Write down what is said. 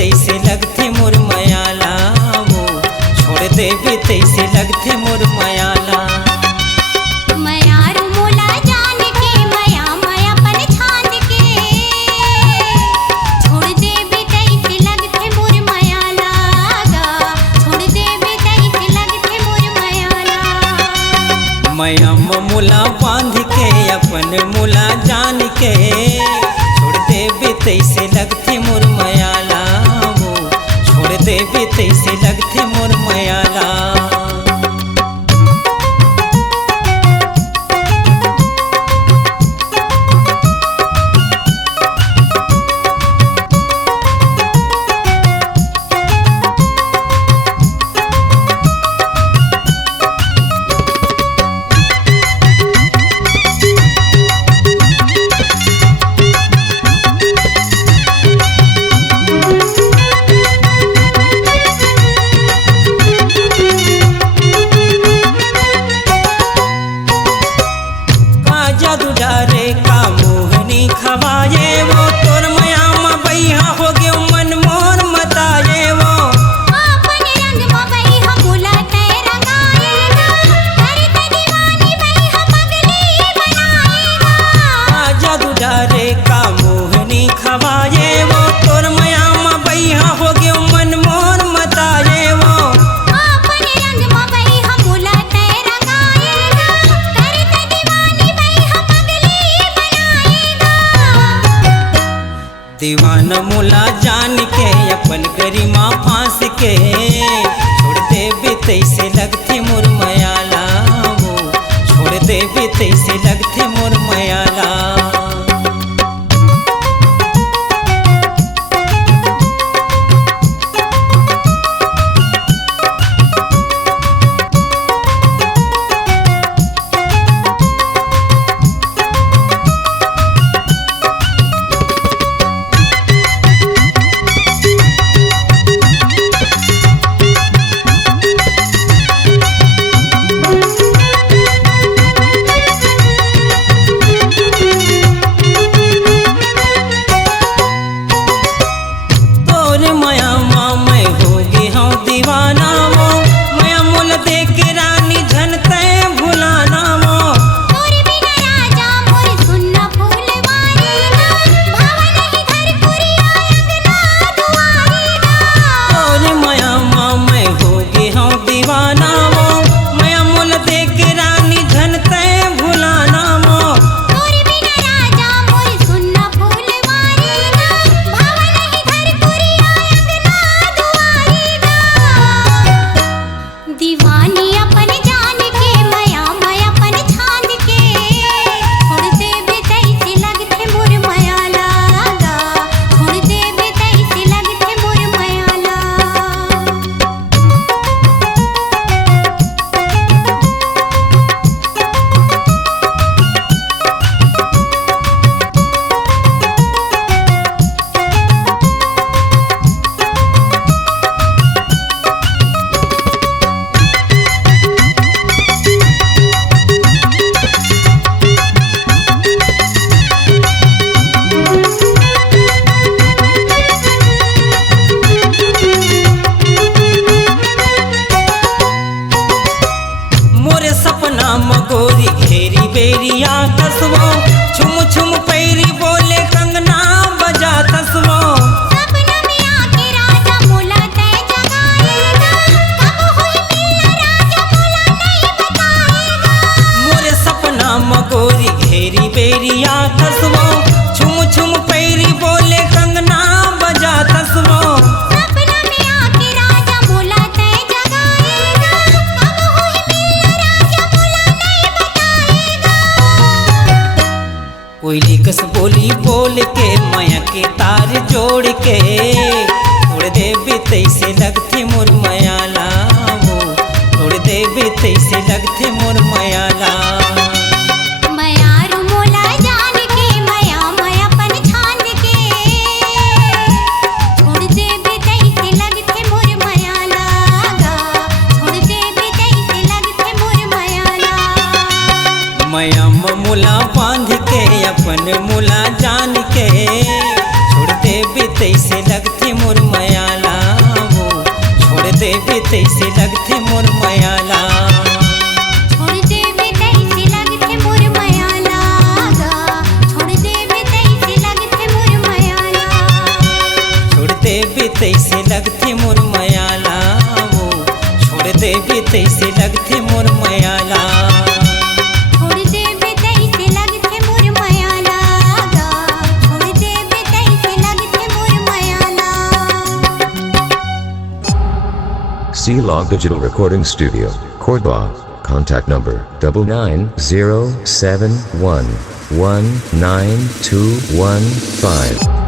तैसे लगथे मोर मयाला वो छोड़ देबे तैसे लगथे मोर मयाला। मयारू मोला जान के मया मया पन छान के छोड़ देबे तैसे लगथे मोर मयाला गा छोड़ देबे तैसे लगथे मोर मयाला। मया मुला बांध के अपन मुला जान के छोड़ देबे तैसे लगथे मोर मयाला वो छोड़ देबे तैसे लगथे मोर मयाला। जादू डारे का मोहनी खवाए वो तोर मया बैहा हो गयो मन मोर मताए वो अपन रंग म बैहा मोला तै रंगाएगा करते दीवानी बैहा पगली बनाएगा। जादू डारे का मोहनी खवाए वो तोर मया बैहा हो गयो मन मोर मताए वो अपन रंग म बैहा मोला तै रंगाएगा करते दीवानी बैहा पगली बनाएगा। दीवाना मुला जान के अपन गरिमा फांस के छोड़ देबे तैसे लगथे मोर मयाला वो छोड़ देबे तैसे लगथे मोर मयाला। तोरे मया मैं होगी हाँ दीवाना वो मया मुल दे के रानी झन तै भुलाना वो तोर बिना राजा मोर सुन्ना फूलवारीगा भावा नहीं घर पुरिया अंगना दुआरीगा। तोरे मया मैं होगी हाँ दीवाना वो मया मुल दे के रानी झन तै भुलाना वो तोर बिना राजा मोर सुन्ना फूलवारीगा भावा नहीं घर पुरिया अंगना दुआरीगा। दीवानी अपन जान के मया मया पन छान के छोड़ देबे तैसे लगथे मोर मयाला गा छोड़ देबे तैसे लगथे मोर मयाला। मोरे सपना मगोरी घेरी बेरिया कसवो छुम छुम पैरी बोले कंगना बजा तसवो सपना में आके राजा मोला तै जगाएगा कब हुई मिलना राजा मोला नहीं बताएगा। मोरे सपना मगोरी घेरी बेरिया कसवो छुम छुम पैरी बोले कंगना बजा तसवो सपना में आके राजा मोला तै जगाएगा कब हुई मिलना राजा मोला नहीं बताएगा। कोयली कस बोली बोल के माया के तार जोड़ के छोड़ देबे तैसे लगथे मोर मयाला वो छोड़ देबे तैसे लगथे मोर मयाला। मयारू मोला जान के मया मया पन छान के छोड़ देबे तैसे लगथे मोर मयाला गा छोड़ देबे तैसे लगथे मोर मयाला। मया मुला बांध के अपन मुला जान के छोड़ देबे तैसे लगथे मोर मया। देबे तैसे लगथे मोर मयाला। छोड़ देबे तैसे लगथे मोर मयाला गा, छोड़ देबे तैसे लगथे मोर मयाला। छोड़ देबे तैसे लगथे मोर मयाला वो, छोड़ देबे तैसे लगथे मोर मयाला। छोड़ देबे तैसे लगथे मोर मयाला गा, छोड़ देबे तैसे लगथे मोर मयाला। C-Log Digital Recording Studio, Cordoba. Contact number 9907119215.